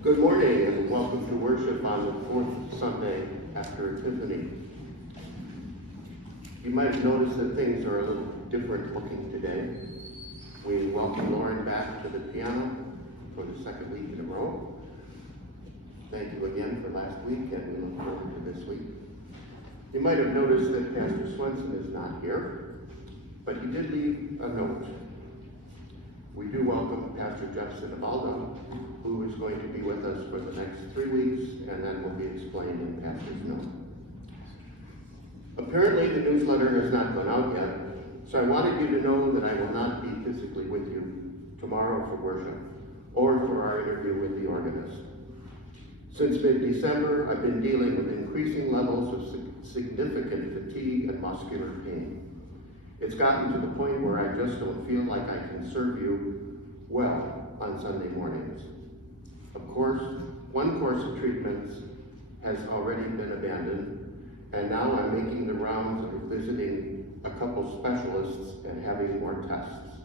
Good morning and welcome to worship on the fourth Sunday after Epiphany. You might have noticed that things are a little different looking today. We welcome Lauren back to the piano for the second week in a row. Thank you again for last week, and we look forward to this week. You might have noticed that Pastor Swenson is not here, but he did leave a note. We do welcome Pastor Jeff Sinabaldo, who is going to be with us for the next 3 weeks, and then will be explained in Pastor's note. Apparently the newsletter has not gone out yet, so I wanted you to know that I will not be physically with you tomorrow for worship or for our interview with the organist. Since mid-December, I've been dealing with increasing levels of significant fatigue and muscular pain. It's gotten to the point where I just don't feel like I can serve you well on Sunday mornings. Of course, one course of treatments has already been abandoned, and now I'm making the rounds of visiting a couple specialists and having more tests.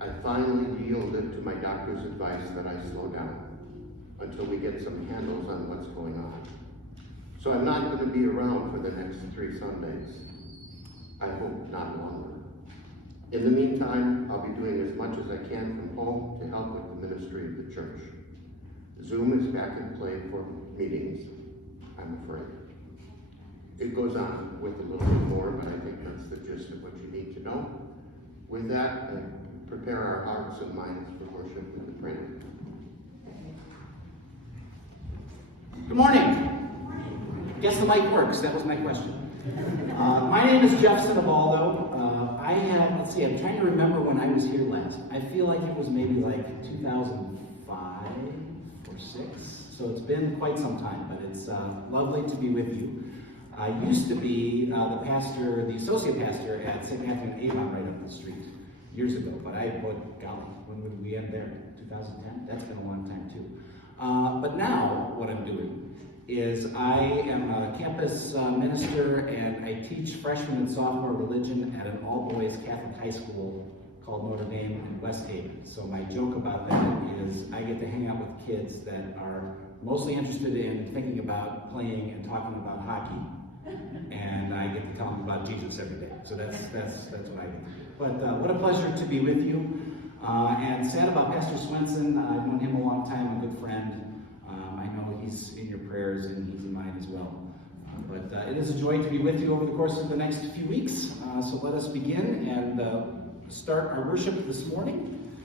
I finally yielded to my doctor's advice that I slow down until we get some handles on what's going on. So I'm not going to be around for the next 3 Sundays. I hope not longer. In the meantime, I'll be doing as much as I can from home to help with the ministry of the church. Zoom is back in play for meetings, I'm afraid. It goes on with a little bit more, but I think that's the gist of what you need to know. With that, prepare our hearts and minds for worship with the prayer. Good morning. Guess the mic works. That was my question. My name is Jeff Sinabaldo. I'm trying to remember when I was here last. I feel like it was maybe like 2005 or 6. So it's been quite some time, but it's lovely to be with you. I used to be the associate pastor at St. Matthew and Avon right up the street years ago, but when would we end there? 2010? That's been a long time too. But now what I'm doing is I am a campus minister, and I teach freshman and sophomore religion at an all-boys Catholic high school called Notre Dame in West Haven. So my joke about that is I get to hang out with kids that are mostly interested in thinking about playing and talking about hockey, and I get to tell them about Jesus every day. So that's what I do. But what a pleasure to be with you. And sad about Pastor Swenson. I've known him a long time, a good friend. I know he's in your prayers and he's in mine as well. But it is a joy to be with you over the course of the next few weeks. So let us begin and start our worship this morning.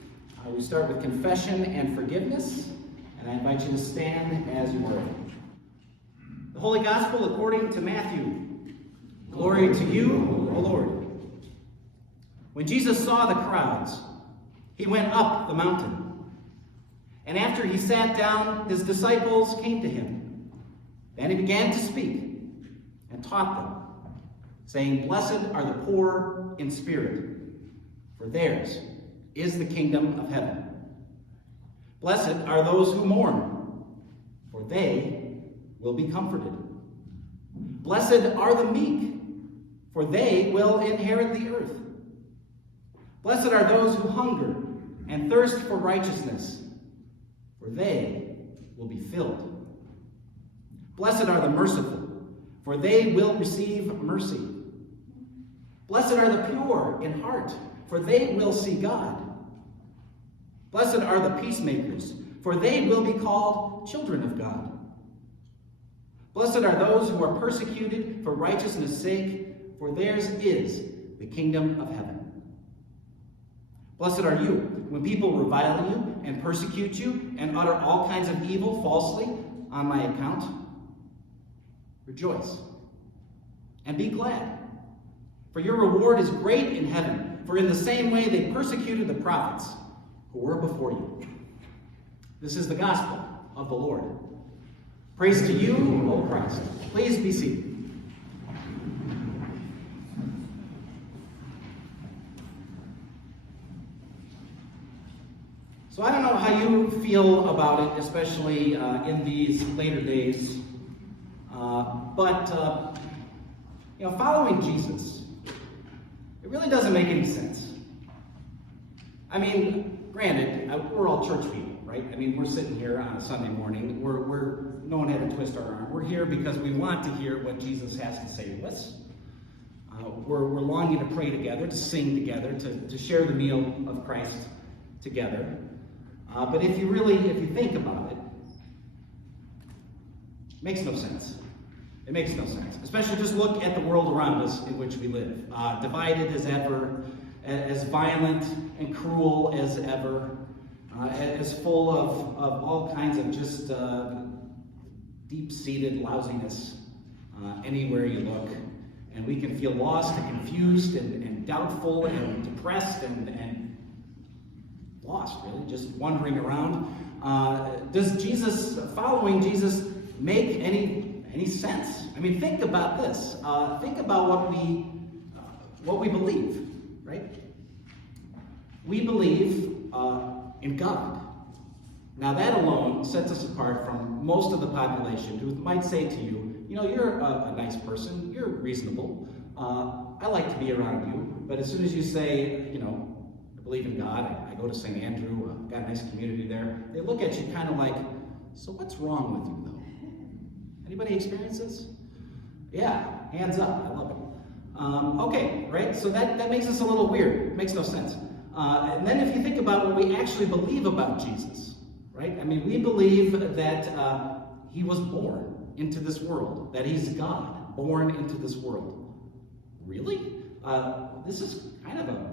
We start with confession and forgiveness. And I invite you to stand as you pray. The Holy Gospel according to Matthew. Glory to you, O Lord. When Jesus saw the crowds, he went up the mountain. And after he sat down, his disciples came to him. Then he began to speak and taught them, saying, "Blessed are the poor in spirit, for theirs is the kingdom of heaven. Blessed are those who mourn, for they will be comforted. Blessed are the meek, for they will inherit the earth. Blessed are those who hunger and thirst for righteousness, for they will be filled. Blessed are the merciful, for they will receive mercy. Blessed are the pure in heart, for they will see God. Blessed are the peacemakers, for they will be called children of God. Blessed are those who are persecuted for righteousness' sake, for theirs is the kingdom of heaven. Blessed are you when people revile you and persecute you and utter all kinds of evil falsely on my account. Rejoice and be glad, for your reward is great in heaven, for in the same way they persecuted the prophets who were before you." This is the gospel of the Lord. Praise to you, O Christ. Please be seated. So I don't know how you feel about it, especially in these later days, but following Jesus, it really doesn't make any sense. I mean, granted, we're all church people. right? I mean, we're sitting here on a Sunday morning. No one had to twist our arm. We're here because we want to hear what Jesus has to say to us. We're longing to pray together, to sing together, to share the meal of Christ together. But if you think about it, it makes no sense. It makes no sense. Especially just look at the world around us in which we live. Divided as ever, as violent and cruel as ever, as full of all kinds of just deep-seated lousiness anywhere you look. And we can feel lost and confused and doubtful and depressed and lost, really, just wandering around. Does following Jesus make any sense? I mean, think about this. Think about what we believe, right? We believe in God. Now that alone sets us apart from most of the population who might say to you, you're a nice person, you're reasonable, I like to be around you, but as soon as you say, I believe in God, I go to St. Andrew, I've got a nice community there, they look at you kind of like, so what's wrong with you though? Anybody experience this? Yeah, hands up, I love it. Okay, right, so that makes us a little weird, it makes no sense. And then if you think about what we actually believe about Jesus, right? I mean, we believe that he was born into this world, that he's God, born into this world. Really? This is kind of a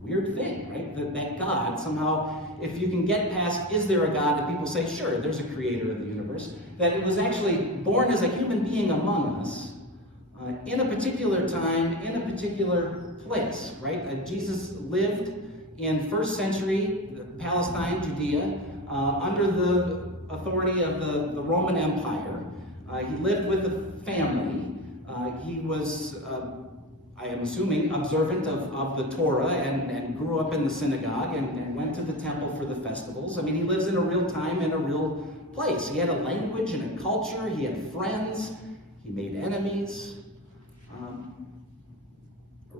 weird thing, right? That God somehow, if you can get past, is there a God? And people say, sure, there's a creator of the universe, that it was actually born as a human being among us, in a particular time, in a particular place, right? Jesus lived in first century Palestine, Judea, under the authority of the Roman Empire. He lived with a family. He was, I am assuming, observant of the Torah and grew up in the synagogue and went to the temple for the festivals. I mean, he lives in a real time and a real place. He had a language and a culture. He had friends. He made enemies.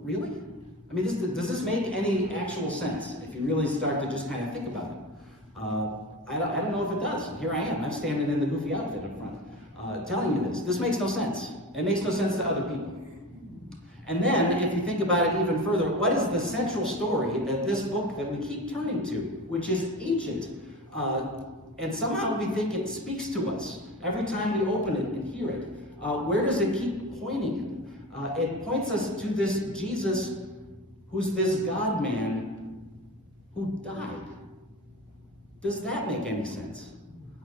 Really? I mean, does this make any actual sense if you really start to just kind of think about it? I don't know if it does. Here I am. I'm standing in the goofy outfit in front, telling you this. This makes no sense. It makes no sense to other people. And then, if you think about it even further, what is the central story that this book that we keep turning to, which is ancient, and somehow we think it speaks to us every time we open it and hear it. Where does it keep pointing it? It points us to this Jesus who's this God-man who died. Does that make any sense?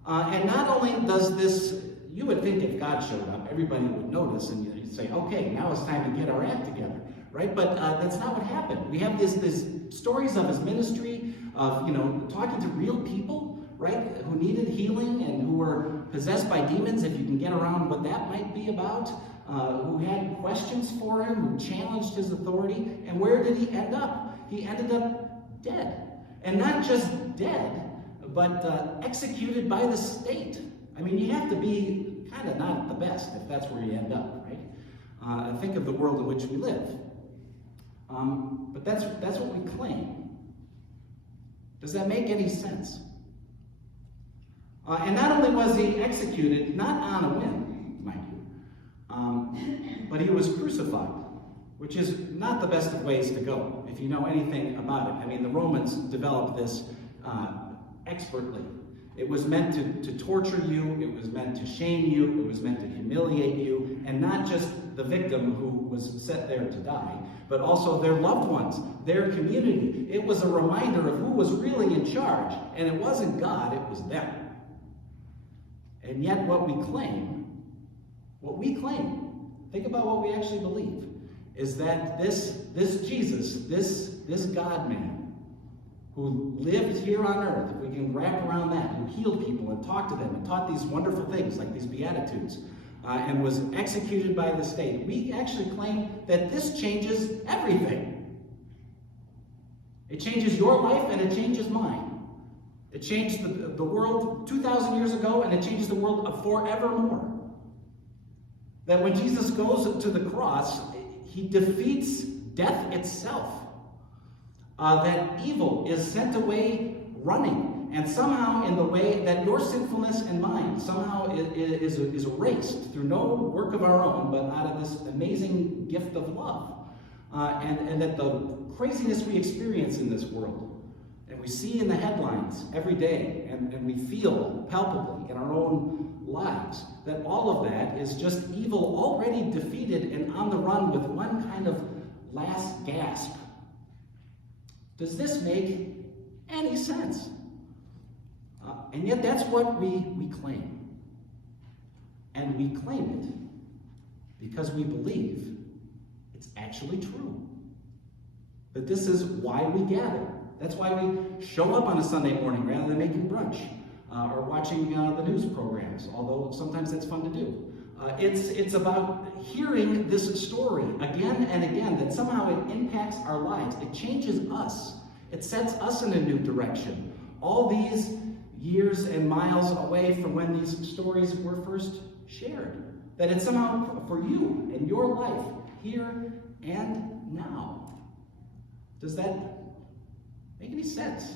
And not only does this, you would think if God showed up, everybody would notice and you'd say, okay, now it's time to get our act together, right? But that's not what happened. We have this stories of his ministry, of, talking to real people, right, who needed healing and who were possessed by demons, if you can get around what that might be about, who had questions for him, who challenged his authority. And where did he end up? He ended up dead. And not just dead, but executed by the state. I mean, you have to be kind of not the best if that's where you end up, right? Think of the world in which we live. But that's what we claim. Does that make any sense? And not only was he executed, not on a whim, mind you, but he was crucified, which is not the best of ways to go, if you know anything about it. I mean, the Romans developed this expertly. It was meant to torture you, it was meant to shame you, it was meant to humiliate you, and not just the victim who was set there to die, but also their loved ones, their community. It was a reminder of who was really in charge, and it wasn't God, it was them. And yet what we claim, think about what we actually believe, is that this Jesus, this God-man, who lived here on earth, if we can wrap around that, who healed people and talked to them and taught these wonderful things like these Beatitudes, and was executed by the state, we actually claim that this changes everything. It changes your life and it changes mine. It changed the world 2,000 years ago, and it changes the world forevermore. That when Jesus goes to the cross, he defeats death itself. That evil is sent away running, and somehow in the way that your sinfulness and mine somehow is erased through no work of our own, but out of this amazing gift of love. And that the craziness we experience in this world, and we see in the headlines every day, and we feel palpably in our own lives, that all of that is just evil already defeated and on the run with one kind of last gasp. Does this make any sense? And yet that's what we claim. And we claim it because we believe it's actually true. That this is why we gather. That's why we show up on a Sunday morning rather than making brunch or watching the news programs, although sometimes that's fun to do. It's about hearing this story again and again, that somehow it impacts our lives. It changes us. It sets us in a new direction. All these years and miles away from when these stories were first shared. That it's somehow for you in your life, here and now. Does that make any sense?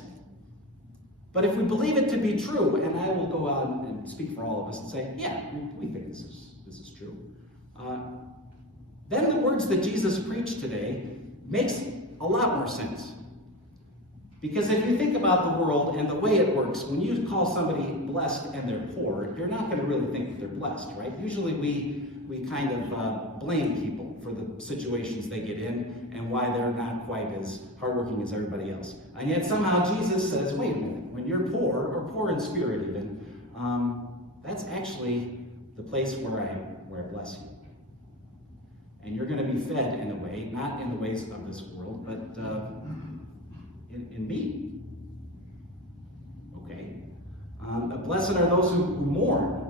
But if we believe it to be true, and I will go out and speak for all of us and say, yeah, we think this is true, then the words that Jesus preached today makes a lot more sense. Because if you think about the world and the way it works, when you call somebody blessed and they're poor, you're not going to really think that they're blessed, right? Usually we kind of blame people for the situations they get in and why they're not quite as hardworking as everybody else. And yet somehow Jesus says, wait a minute, when you're poor, or poor in spirit even, that's actually the place where I bless you. And you're going to be fed in a way, not in the ways of this world, but in me. Okay. Blessed are those who mourn.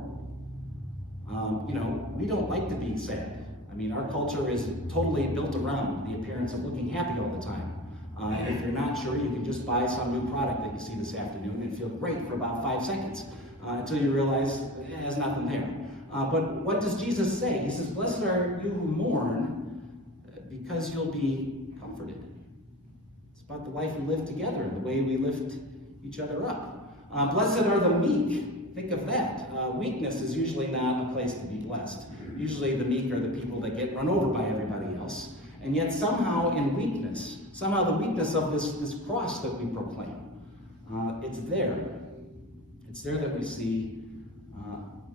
We don't like to be sad. I mean, our culture is totally built around the appearance of looking happy all the time. And if you're not sure, you can just buy some new product that you see this afternoon and feel great for about 5 seconds until you realize there's nothing there. But what does Jesus say? He says, blessed are you who mourn because you'll be comforted. It's about the life we live together and the way we lift each other up. Blessed are the meek. Think of that. Weakness is usually not a place to be blessed. Usually the meek are the people that get run over by everybody else. And yet somehow in weakness, somehow the weakness of this cross that we proclaim, it's there. It's there that we see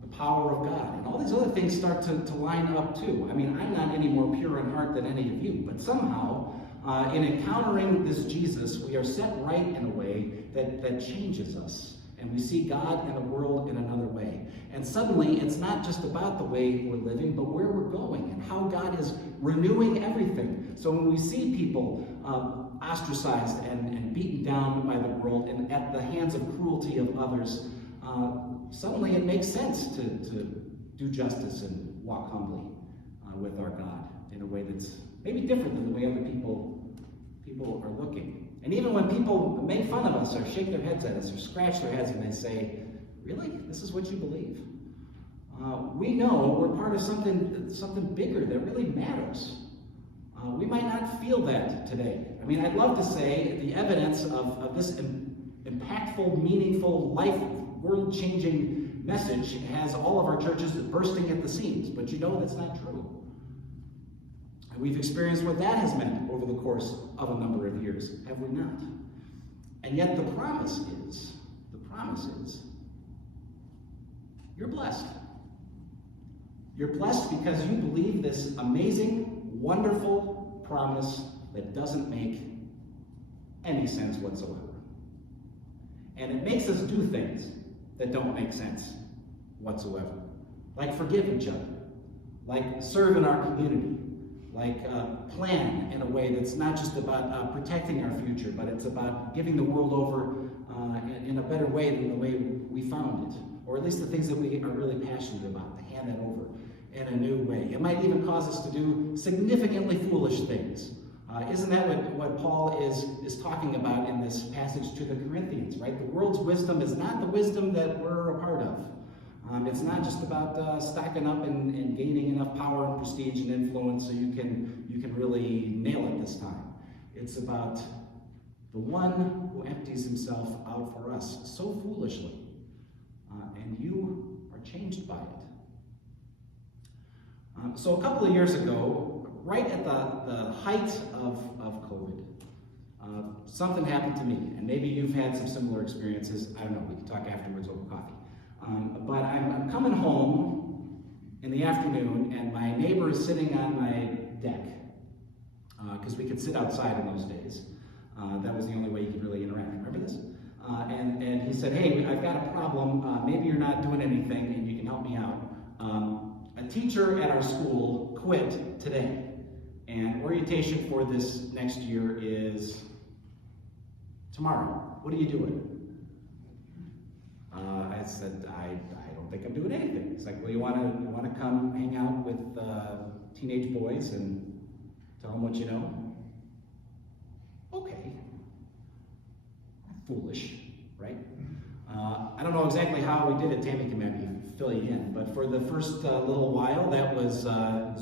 the power of God. And all these other things start to line up too. I mean, I'm not any more pure in heart than any of you, but somehow in encountering this Jesus, we are set right in a way that changes us. And we see God and the world in another way. And suddenly, it's not just about the way we're living, but where we're going and how God is renewing everything. So when we see people ostracized and beaten down by the world and at the hands of cruelty of others, suddenly it makes sense to do justice and walk humbly with our God in a way that's maybe different than the way other people are looking. And even when people make fun of us or shake their heads at us or scratch their heads and they say, really? This is what you believe? We know we're part of something bigger that really matters. We might not feel that today. I mean, I'd love to say the evidence of this impactful, meaningful, life, world-changing message has all of our churches bursting at the seams, but you know that's not true. And we've experienced what that has meant over the course of a number of years, have we not? And yet the promise is, you're blessed. You're blessed because you believe this amazing, wonderful promise that doesn't make any sense whatsoever. And it makes us do things that don't make sense whatsoever. Like forgive each other. Like serve in our community. Like plan in a way that's not just about protecting our future, but it's about giving the world over in a better way than the way we found it. Or at least the things that we are really passionate about, to hand that over in a new way. It might even cause us to do significantly foolish things. Isn't that what Paul is talking about in this passage to the Corinthians, right? The world's wisdom is not the wisdom that we're a part of. It's not just about stacking up and gaining enough power and prestige and influence so you can really nail it this time. It's about the one who empties himself out for us so foolishly, and you are changed by it. So a couple of years ago, right at the height of COVID, something happened to me, and maybe you've had some similar experiences. I don't know, we can talk afterwards over coffee. But I'm coming home in the afternoon, and my neighbor is sitting on my deck, because we could sit outside in those days. That was the only way you could really interact. Remember this? And he said, hey, I've got a problem. Maybe you're not doing anything, and you can help me out. A teacher at our school quit today, and orientation for this next year is tomorrow. What are you doing? I said, I don't think I'm doing anything. It's like, well, you want to come hang out with teenage boys and tell them what you know? Okay. Foolish, right? I don't know exactly how we did it. Tammy can maybe fill you in, but for the first little while, that was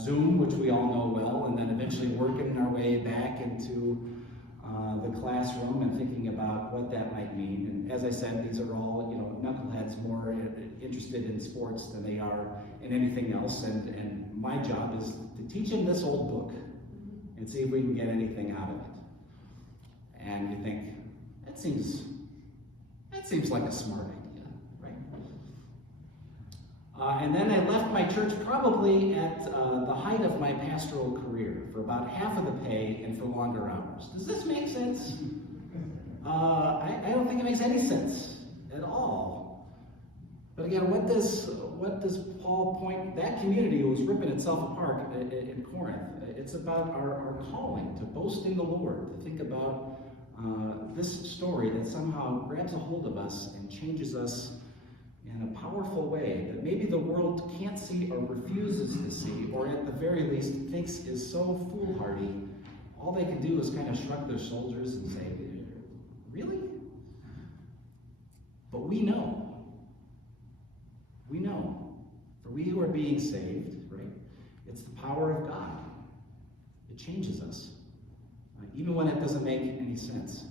Zoom, which we all know well, and then eventually working our way back into the classroom and thinking about what that might mean. And as I said, these are all, knuckleheads more interested in sports than they are in anything else. And my job is to teach them this old book and see if we can get anything out of it. And you think, that seems like a smart idea, right? And then I left my church probably at the height of my pastoral career for about half of the pay and for longer hours. Does this make sense? I don't think it makes any sense at all. But again, what does Paul point? That community was ripping itself apart in Corinth. It's about our calling to boast in the Lord, to think about this story that somehow grabs a hold of us and changes us in a powerful way that maybe the world can't see or refuses to see, or at the very least thinks is so foolhardy. All they can do is kind of shrug their shoulders and say, really? But we know, for we who are being saved, right? It's the power of God. It changes us, even when it doesn't make any sense.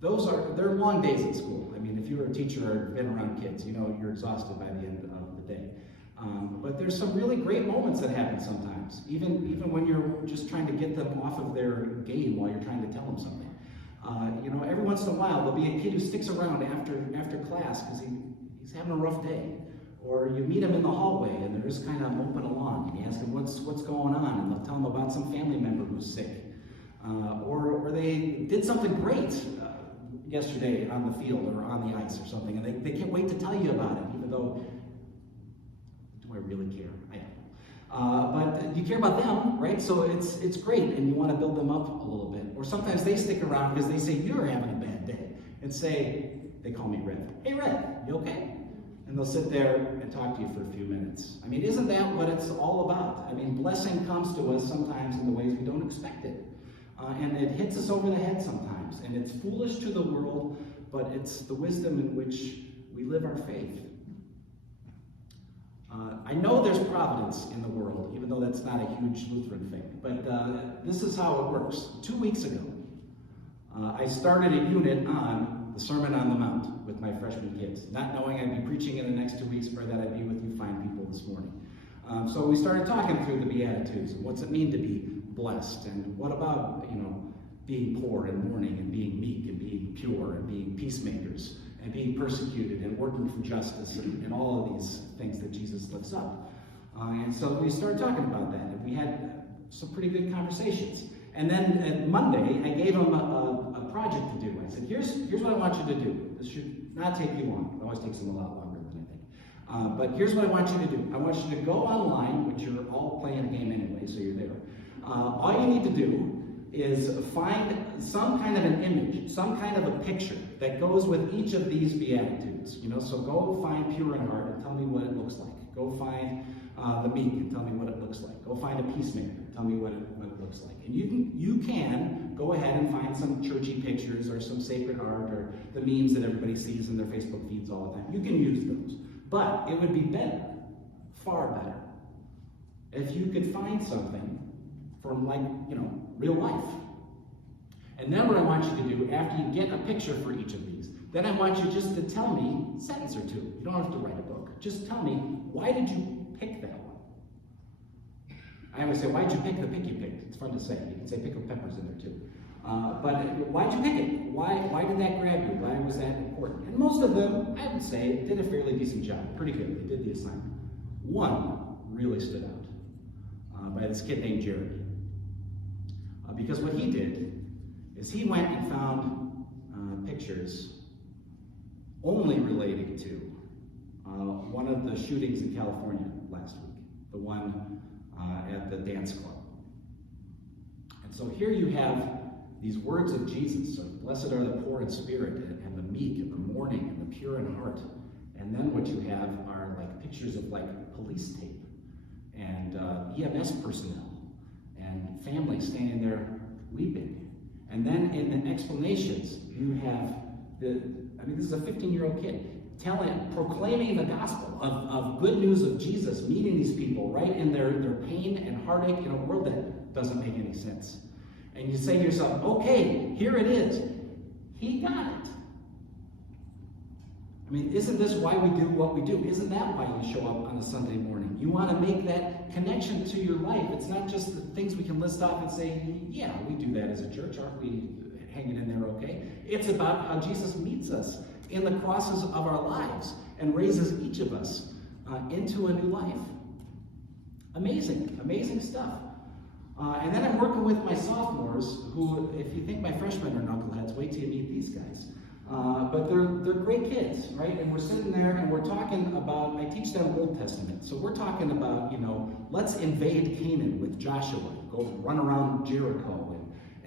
They're long days at school. I mean, if you're a teacher or been around kids, you're exhausted by the end of the day. But there's some really great moments that happen sometimes, even when you're just trying to get them off of their game while you're trying to tell them something. Every once in a while, there'll be a kid who sticks around after class because he's having a rough day. Or you meet him in the hallway and they're just kind of moping along, and you ask them what's going on, and they'll tell them about some family member who's sick. Or they did something great yesterday on the field or on the ice or something, and they can't wait to tell you about it, even though, do I really care? I don't. But you care about them, right? So it's great, and you want to build them up a little bit. Or sometimes they stick around because they say you're having a bad day, and they call me Red. Hey Red, you okay? And they'll sit there and talk to you for a few minutes. I mean, isn't that what it's all about? I mean, blessing comes to us sometimes in the ways we don't expect it. And it hits us over the head sometimes. And it's foolish to the world, but it's the wisdom in which we live our faith. I know there's providence in the world, even though that's not a huge Lutheran thing. But this is how it works. 2 weeks ago, I started a unit on the Sermon on the Mount with my freshman kids, not knowing I'd be preaching in the next 2 weeks, or that I'd be with you fine people this morning. So we started talking through the Beatitudes, and what's it mean to be blessed, and what about, being poor and mourning, and being meek, and being pure, and being peacemakers, and being persecuted, and working for justice, and all of these things that Jesus lifts up. And so we started talking about that, and we had some pretty good conversations. And then at Monday, I gave them a project to do. I said, here's what I want you to do. This should not take you long. It always takes them a lot longer than I think. But here's what I want you to do. I want you to go online, which you're all playing a game anyway, so you're there. All you need to do is find some kind of an image, some kind of a picture that goes with each of these Beatitudes. So go find pure in heart and tell me what it looks like. Go find the meek and tell me what it looks like. Go find a peacemaker and tell me what it looks like. And you can go ahead and find some churchy pictures or some sacred art or the memes that everybody sees in their Facebook feeds all the time. You can use those. But it would be better, far better, if you could find something from real life. And then what I want you to do, after you get a picture for each of these, then I want you just to tell me a sentence or two. You don't have to write a book. Just tell me, why did you pick that one? I always say, why did you pick the pick you picked? It's fun to say. You can say pickled peppers in there too. But why did you pick it? Why did that grab you? Why was that important? And most of them, I would say, did a fairly decent job. Pretty good. They did the assignment. One really stood out by this kid named Jared. Because what he did is he went and found pictures only relating to one of the shootings in California last week, the one at the dance club. And so here you have these words of Jesus, so blessed are the poor in spirit, and the meek, and the mourning, and the pure in heart. And then what you have are like pictures of like police tape, and EMS personnel, and families standing there weeping. And then in the explanations, you have this is a 15-year-old kid proclaiming the gospel of good news of Jesus, meeting these people right in their pain and heartache in a world that doesn't make any sense. And you say to yourself, okay, here it is. He got it. I mean, isn't this why we do what we do? Isn't that why you show up on a Sunday morning? You want to make that connection to your life. It's not just the things we can list off and say, yeah, we do that as a church. Aren't we hanging in there okay? It's about how Jesus meets us in the crosses of our lives and raises each of us into a new life. Amazing, amazing stuff. And then I'm working with my sophomores who, if you think my freshmen are knuckleheads, wait till you meet these guys. But they're great kids, right? And we're sitting there and we're talking about, I teach them Old Testament. So we're talking about, let's invade Canaan with Joshua, go run around Jericho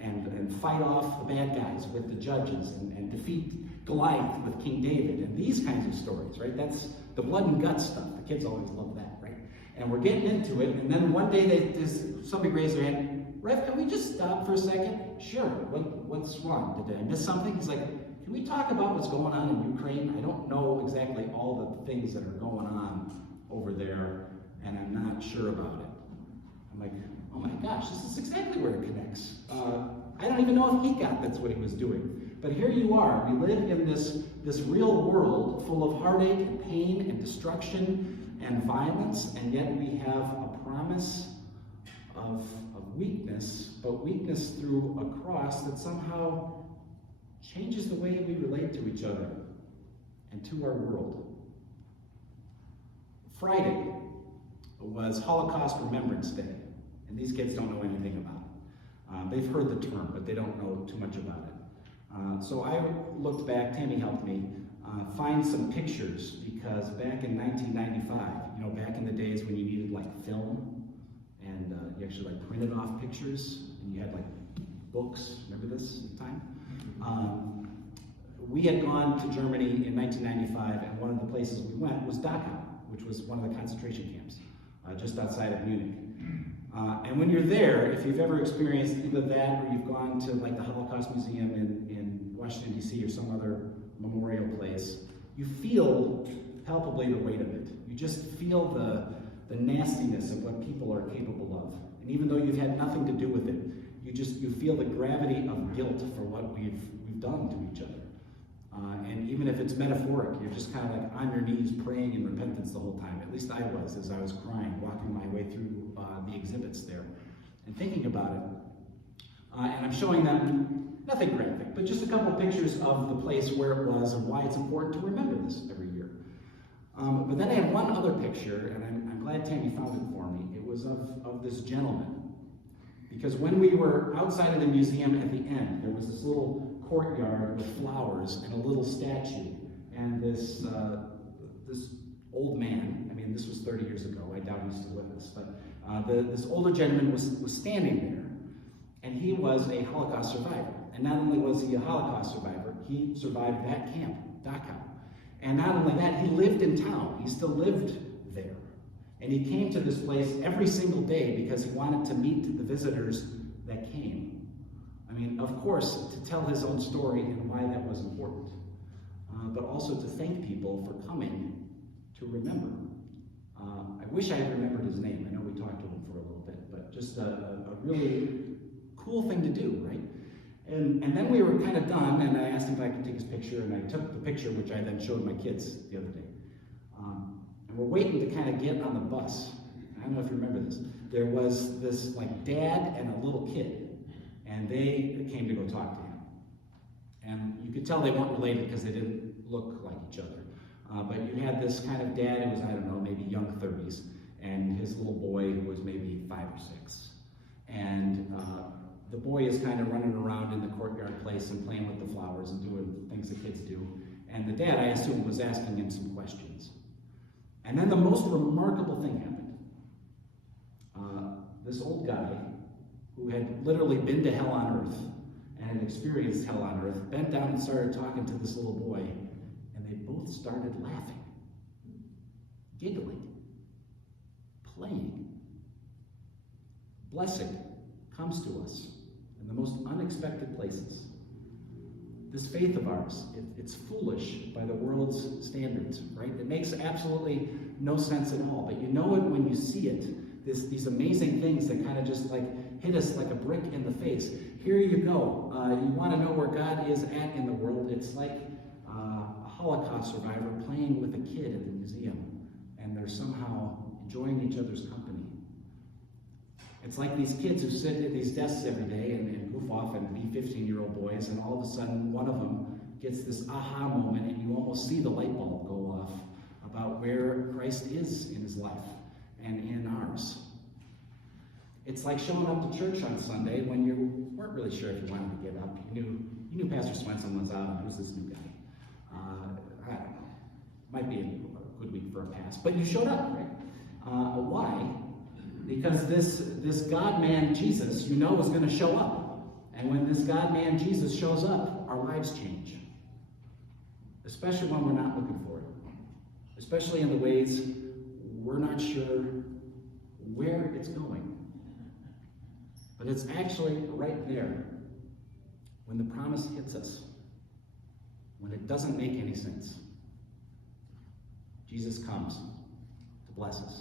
and fight off the bad guys with the judges and defeat Goliath with King David and these kinds of stories, right? That's the blood and guts stuff. The kids always love that, right? And we're getting into it, and then one day somebody raised their hand, Rev, can we just stop for a second? Sure, what's wrong? Did I miss something? He's like, can we talk about what's going on in Ukraine? I don't know exactly all the things that are going on over there, and I'm not sure about it. I'm like, oh my gosh, this is exactly where it connects. I don't even know if he got that's what he was doing. But here you are. We live in this real world full of heartache and pain and destruction and violence, and yet we have a promise of weakness, but weakness through a cross that somehow changes the way we relate to each other and to our world. Friday was Holocaust Remembrance Day, and these kids don't know anything about it. They've heard the term, but they don't know too much about it. So I looked back, Tammy helped me, find some pictures, because back in 1995, back in the days when you needed like film, and you actually like printed off pictures, and you had like books, remember this at the time? We had gone to Germany in 1995, and one of the places we went was Dachau, which was one of the concentration camps, just outside of Munich. And when you're there, if you've ever experienced either that or you've gone to like the Holocaust Museum in Washington, D.C. or some other memorial place, you feel palpably the weight of it. You just feel the nastiness of what people are capable of. And even though you've had nothing to do with it, you feel the gravity of guilt for what we've done to each other. And even if it's metaphoric, you're just kind of like on your knees praying in repentance the whole time. At least I was, as I was crying, walking my way through the exhibits there and thinking about it. And I'm showing them nothing graphic, but just a couple of pictures of the place where it was and why it's important to remember this every year. But then I have one other picture, and I'm glad Tammy found it for me. It was of this gentleman. Because when we were outside of the museum at the end, there was this little courtyard with flowers and a little statue. And this old man, I mean, this was 30 years ago, I doubt he's still with us, but this older gentleman was standing there, and he was a Holocaust survivor. And not only was he a Holocaust survivor, he survived that camp, Dachau. And not only that, he lived in town. He still lived there. And he came to this place every single day because he wanted to meet the visitors that came. I mean, of course, to tell his own story and why that was important, but also to thank people for coming to remember. I wish I had remembered his name. I know we talked to him for a little bit, but just a really cool thing to do, right? And then we were kind of done, and I asked him if I could take his picture, and I took the picture, which I then showed my kids the other day. And we're waiting to kind of get on the bus. I don't know if you remember this. There was this like dad and a little kid, and they came to go talk to him. And you could tell they weren't related because they didn't look like each other. But you had this kind of dad who was, I don't know, maybe young 30s, and his little boy who was maybe 5 or 6. And the boy is kind of running around in the courtyard place and playing with the flowers and doing things that kids do. And the dad, I assume, was asking him some questions. And then the most remarkable thing happened. This old guy, who had literally been to hell on earth and had experienced hell on earth, bent down and started talking to this little boy, and they both started laughing, giggling, playing. Blessing comes to us in the most unexpected places. This faith of ours, it's foolish by the world's standards, right? It makes absolutely no sense at all, but you know it when you see it. These amazing things that kind of just like hit us like a brick in the face. Here you go. You want to know where God is at in the world? It's like a Holocaust survivor playing with a kid in the museum, and they're somehow enjoying each other's company. It's like these kids who sit at these desks every day and goof off and be 15-year-old boys, and all of a sudden one of them gets this aha moment, and you almost see the light bulb go off about where Christ is in his life and in ours. It's like showing up to church on Sunday when you weren't really sure if you wanted to get up. You knew Pastor Swenson was out, and who's this new guy? I don't know. Might be a good week for a pass, but you showed up, right? Why? Because this God-man Jesus, you know, is going to show up. And when this God-man Jesus shows up, our lives change. Especially when we're not looking for it. Especially in the ways we're not sure where it's going. But it's actually right there when the promise hits us, when it doesn't make any sense. Jesus comes to bless us.